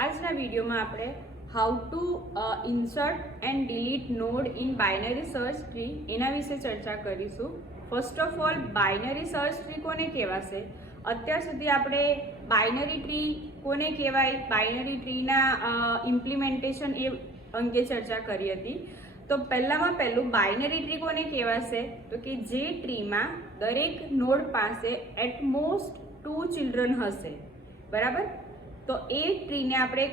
આજના વિડીયોમાં આપણે how to insert and delete node in binary search tree એના વિશે ચર્ચા કરીશું. First of all, binary search tree કોને કહેવાશે? અત્યાર સુધી આપણે બાઇનરી ટ્રી કોને કહેવાય, બાઇનરી ટ્રીના ઇમ્પ્લિમેન્ટેશન એ અંગે ચર્ચા કરી હતી. તો પહેલામાં પહેલું બાઇનરી ટ્રી કોને કહેવાશે? તો કે જે ટ્રીમાં દરેક નોડ પાસે એટમોસ્ટ 2 ચિલ્ડ્રન હશે. બરાબર? તો એ ટ્રીને આપણે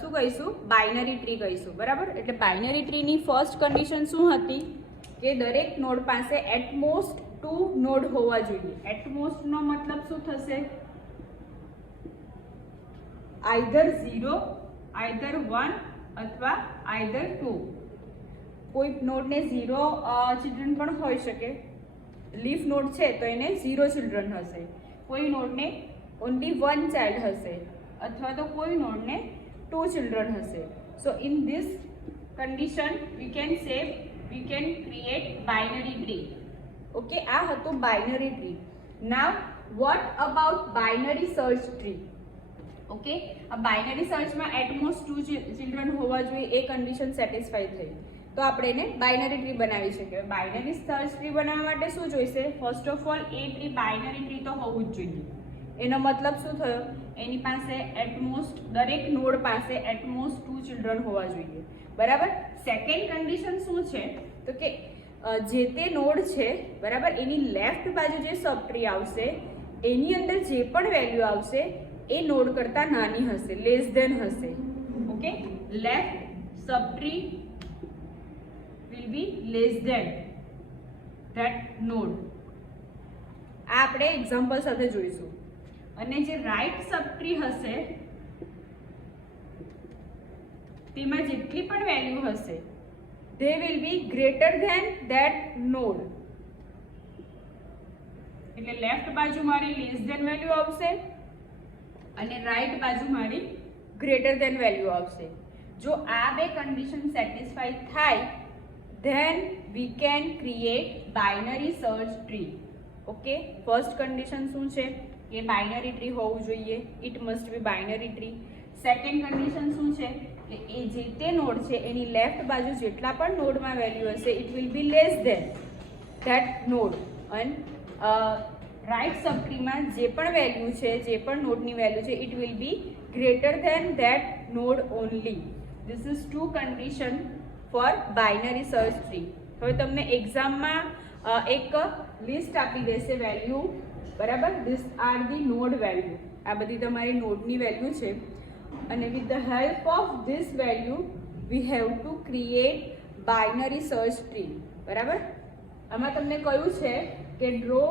શું કહીશું? બાઇનરી ટ્રી કહીશું. બરાબર? એટલે બાઇનરી ટ્રીની ફર્સ્ટ કન્ડિશન શું હતી? કે દરેક નોડ પાસે એટમોસ્ટ 2 નોડ હોવા જોઈએ. એટમોસ્ટનો મતલબ શું થશે? આઈધર 0, આઈધર 1 અથવા આઈધર 2. કોઈ નોડને 0 ચિલ્ડ્રન પણ હોઈ શકે. લીફ નોડ છે તો એને 0 ચિલ્ડ્રન હશે. કોઈ નોડને ઓનલી 1 ચાઇલ્ડ હશે, અથવા તો કોઈ નોડને 2 ચિલ્ડ્રન હશે. સો in this condition we can say we can create binary tree. Okay, આ હતું binary tree. Now what about binary search tree? Okay, આ બાઇનરી સર્ચમાં એટમોસ્ટ 2 ચિલ્ડ્રન હોવા જોઈએ એ કન્ડિશન સેટિસ્ફાઈ થઈ, તો આપણે એને બાઇનરી ટ્રી બનાવી શકીએ. બાઇનરી સર્ચ ટ્રી બનાવવા માટે શું જોઈશે? First of all, A tree binary tree તો હોવું જ જોઈએ. એનો મતલબ શું થયો? એની પાસે એટમોસ્ટ, દરેક નોડ પાસે એટમોસ્ટ 2 ચિલ્ડ્રન હોવા જોઈએ. બરાબર? સેકન્ડ કન્ડિશન શું છે? તો કે જે તે નોડ છે, બરાબર, એની લેફ્ટ બાજુ જે સબ ટ્રી આવશે એની અંદર જે પણ વેલ્યુ આવશે એ નોડ કરતાં નાની હશે, લેસ ધેન હશે. Okay, left sub tree will be less than that node. આ આપણે એક્ઝામ્પલ સાથે જોઈશું. અને જે રાઈટ સબ ટ્રી હશે તેમાં જેટલી પણ વેલ્યુ હશે they will be greater than that node. એટલે લેફ્ટ બાજુ મારી લેસ ધેન વેલ્યુ આવશે અને રાઈટ બાજુ મારી ગ્રેટર ધેન વેલ્યુ આવશે. જો આ બે કન્ડિશન સેટિસ્ફાઈ થાય then we can create binary search tree. Okay, first condition શું છે? કે બાઇનરી ટ્રી હોવું જોઈએ. It must be binary tree. Second condition શું છે? કે એ જે તે નોડ છે એની લેફ્ટ બાજુ જેટલા પણ નોડમાં વેલ્યુ હશે it will be less than that node. અને રાઇટ સબ ટ્રીમાં જે પણ વેલ્યુ છે, જે પણ નોડની વેલ્યુ છે it will be greater than that node only. This is 2 condition for binary search tree. હવે તમને એક્ઝામમાં એક લિસ્ટ આપી દેશે વેલ્યુ. બરાબર? This are the node value. આ બધી તમારી નોડની વેલ્યુ છે. અને with the help of this value we have to create binary search tree. બરાબર? આમાં તમને કહ્યું છે કે draw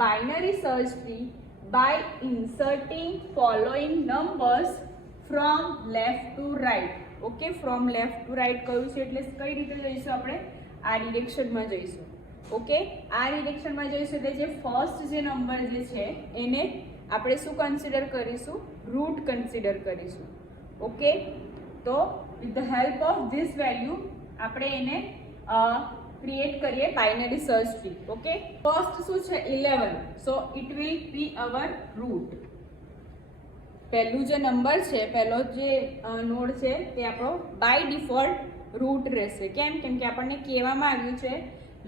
binary search tree by inserting following numbers from left to right. Okay, from left to right કહ્યું છે એટલે કઈ રીતે જઈશું આપણે? આ ડિરેક્શનમાં જઈશું. ઓકે, આ ડિરેક્શનમાં જઈશું એટલે જે ફર્સ્ટ જે નંબર જે છે એને આપણે શું કન્સિડર કરીશું? રૂટ કન્સિડર કરીશું. ઓકે, તો with the help of this value આપણે એને ક્રિએટ કરીએ binary search tree. Okay, first શું છે? 11. So it will be our root. પહેલું જે નંબર છે, પહેલો જે નોડ છે તે આપણો બાય ડિફોલ્ટ રૂટ રહેશે. કેમ? કેમ કે આપણને કહેવામાં આવ્યું છે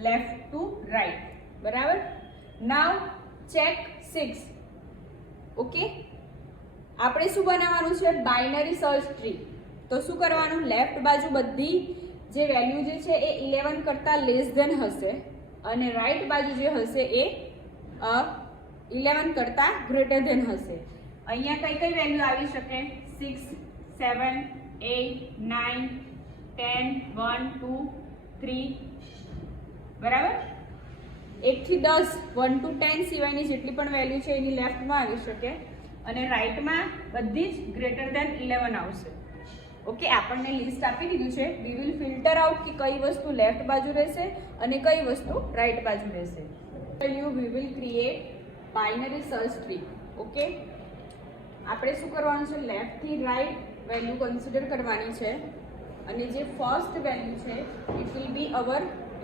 લેફ્ટ ટુ રાઇટ. બરાબર? નાવ ચેક 6. ઓકે, આપણે શું બનાવવાનું છે? Binary search tree. તો શું કરવાનું? લેફ્ટ બાજુ બધી જે વેલ્યુ જે છે એ 11 કરતાં લેસ ધેન હશે અને રાઇટ બાજુ જે હશે એ 11 કરતાં ગ્રેટર ધેન હશે. અહીંયા કઈ કઈ વેલ્યુ આવી શકે? 6, 7, 8, 9, 10, 1, 2, 3. બરાબર? 1 થી 10, 1 to 10 સિવાયની જેટલી પણ વેલ્યુ છે એની લેફ્ટમાં આવી શકે અને રાઇટમાં બધી જ ગ્રેટર ધેન 11 આવશે. ઓકે, આપણને લિસ્ટ આપી દીધું છે. વી વિલ ફિલ્ટર આઉટ કે કઈ વસ્તુ લેફ્ટ બાજુ રહેશે અને કઈ વસ્તુ રાઇટ બાજુ રહેશે. Value we will create binary search tree. Okay, આપણે શું કરવાનું છે? લેફ્ટથી રાઇટ વેલ્યુ કન્સિડર કરવાની છે અને જે ફર્સ્ટ વેલ્યુ છે it will be our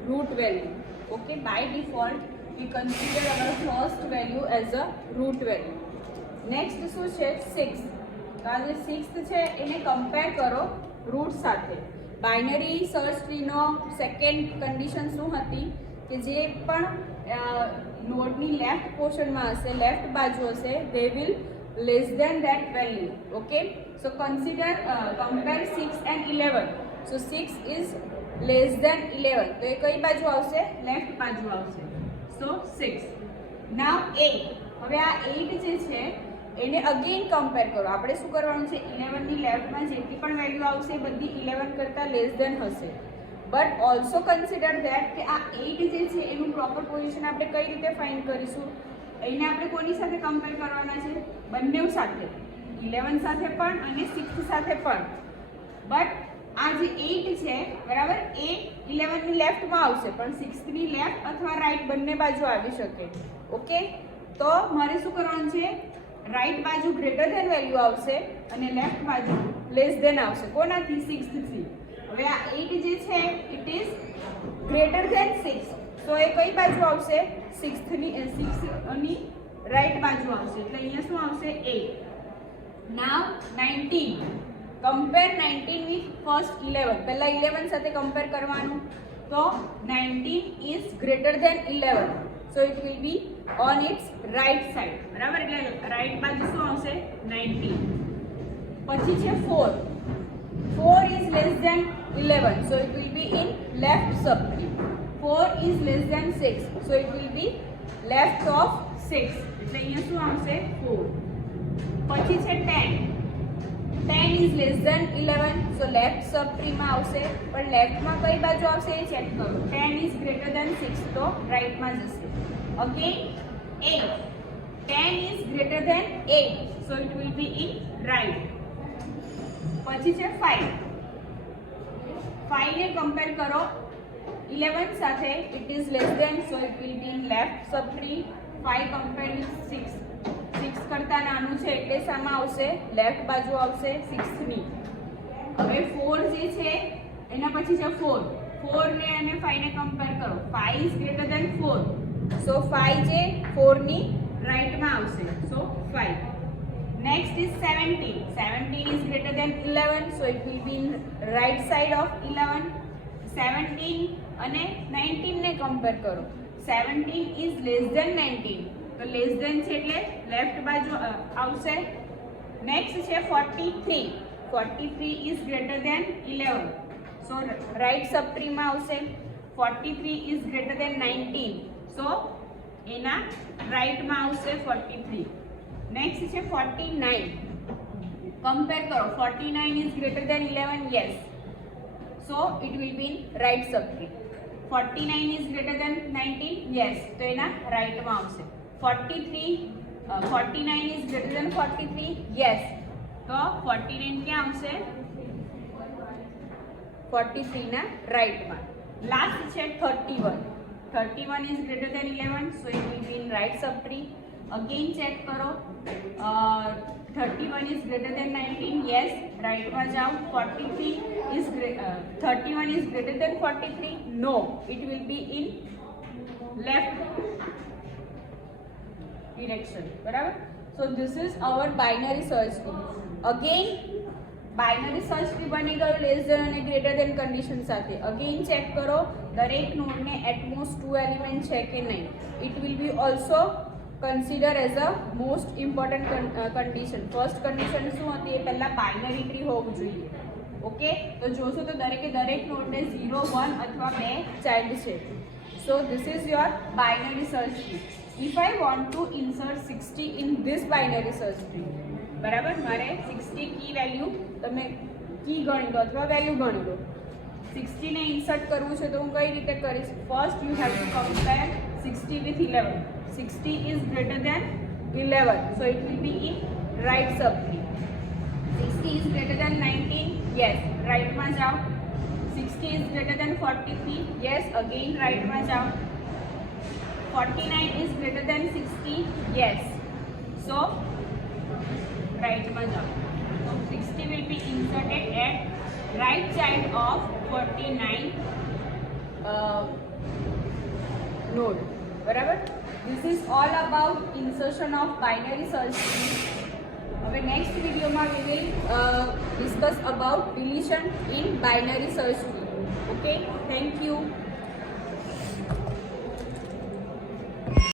root value. Okay, by default we consider our first value as a root value. Next શું છે? 6. તો આ જે 6th છે એને કમ્પેર કરો રૂટ સાથે. બાઇનરી સર્ચ ટ્રીનો સેકન્ડ કન્ડિશન શું હતી કે જે પણ નોડની લેફ્ટ પોર્શનમાં હશે, લેફ્ટ બાજુ હશે, they will less than that value. Okay, so consider compare 6 and 11. So 6 is less than 11, તો એ કઈ બાજુ આવશે? લેફ્ટ બાજુ આવશે. So 6. Now 8. હવે આ 8 જે છે એને અગેન કમ્પેર કરો. આપણે શું કરવાનું છે? 11 ની લેફ્ટમાં જેટલી પણ વેલ્યુ આવશે એ બધી 11 કરતાં લેસ ધેન હશે. બટ ઓલ્સો કન્સિડર ધેટ કે આ 8 જે છે એનું પ્રોપર પોઝિશન આપણે કઈ રીતે ફાઇન્ડ કરીશું? એને આપણે કોની સાથે કમ્પેર કરવાના છે? બંને સાથે, 11 સાથે પણ અને 6 સાથે પણ. બટ આ જે 8 છે બરાબર એ 11 ની લેફ્ટમાં આવશે પણ 6 ની લેફ્ટ અથવા રાઈટ બંને બાજુ આવી શકે. ઓકે, તો મારે શું કરવાનું છે? રાઈટ બાજુ ગ્રેટર ધેન વેલ્યુ આવશે અને લેફ્ટ બાજુ લેસ ધેન આવશે. કોનાથી? 6 થી. હવે આ 8 જે છે ઇટ ઇઝ ગ્રેટર ધેન 6, તો એ કઈ બાજુ આવશે? 6 ની રાઈટ બાજુ આવશે. એટલે અહીંયા શું આવશે? 8. નાવ 19. Compare 19 with first 11. પહેલા 11 સાથે કમ્પેર કરવાનું. તો 19 is greater than 11, so it will be on its right side. બરાબર, એટલે રાઈટ બાજુ શું આવશે? 19. પછી છે 4. 4 is less than 11, so it will be in left subtree. 4 is less than 6, so it will be left of 6. એટલે અહીંયા શું આવશે? 4. પછી છે 10. 10 is less than 11, so left subtree માં આવશે. પણ લેફ્ટમાં કઈ બાજુ આવશે એ ચેક કરો. 10 is greater than 6, તો રાઈટમાં જશે. Again 8. 10 is greater than 8, so it will be in right. પછી છે 5. 5 ને કમ્પેર કરો 11 સાથે. It is less than, so it will be in left subtree. 5 compare with 6. 6 કરતાં નાનું છે એટલે સામે આવશે? લેફ્ટ બાજુ આવશે 6 ની. હવે 4 જે છે એના પછી છે 4. 4 ને અને 5 ને કમ્પેર કરો. 5 is greater than 4, so 5 જે 4 ની રાઈટમાં આવશે, so 5. Next is 17. 17 is greater than 11, so it will be in right side of 11. 17 અને 19 ને કમ્પેર કરો. 17 is less than 19, તો લેસ ધેન છે એટલે લેફ્ટ બાજુ આવશે. નેક્સ્ટ છે 43. 43 is greater than 11, so right સબટ્રીમાં આવશે. 43 is greater than 19, so એના રાઈટમાં આવશે 43. નેક્સ્ટ છે 49. કમ્પેર કરો. 49 is greater than 11, yes, so it will be in right subtree. 49 is greater than 19, yes, તો એના રાઈટમાં આવશે. 49 is greater than 43, yes, તો 49 ક્યાં આવશે? 43 ના રાઈટમાં. લાસ્ટ છે 31. 31 is greater than 11, so it will be in right subtree. Again check કરો. 31 is greater than 19, yes, રાઈટમાં જાઓ. 31 is greater than 43, no, it will be in left direction. બરાબર? So this is our binary search tree. Again binary search tree બની ગયું less than અને greater than condition સાથે. Again check કરો દરેક નોડને એટમોસ્ટ 2 element છે કે નહીં. It will B also consider as a most important condition. First condition શું હતી? એ પહેલાં બાઇનરી ટ્રી હોવું જોઈએ. ઓકે, તો જોશો તો દરેક નોડને 0, 1 અથવા 2 ચાઇલ્ડ છે. So this is your binary search tree. If I want to insert 60 in this binary search tree, બરાબર, મારે 60 કી વેલ્યુ તમે કી ગણી લો અથવા વેલ્યુ ગણી લો. 60 ને ઇન્સર્ટ કરવું છે તો હું કઈ રીતે કરીશ? First you have to compare 60 with 11. 60 is greater than 11, so it will be in right subtree. 60 is greater than 19, yes, right માં જાઓ. 60 is greater than 43, yes, again right માં જાઓ. 49 is greater than 60, yes, so right માં જાઓ. So 60 will be inserted at right side of 49 node. બરાબર? This is all about insertion of binary search tree. હવે next વિડીયોમાં we will discuss about deletion in binary search tree. Okay, thank you.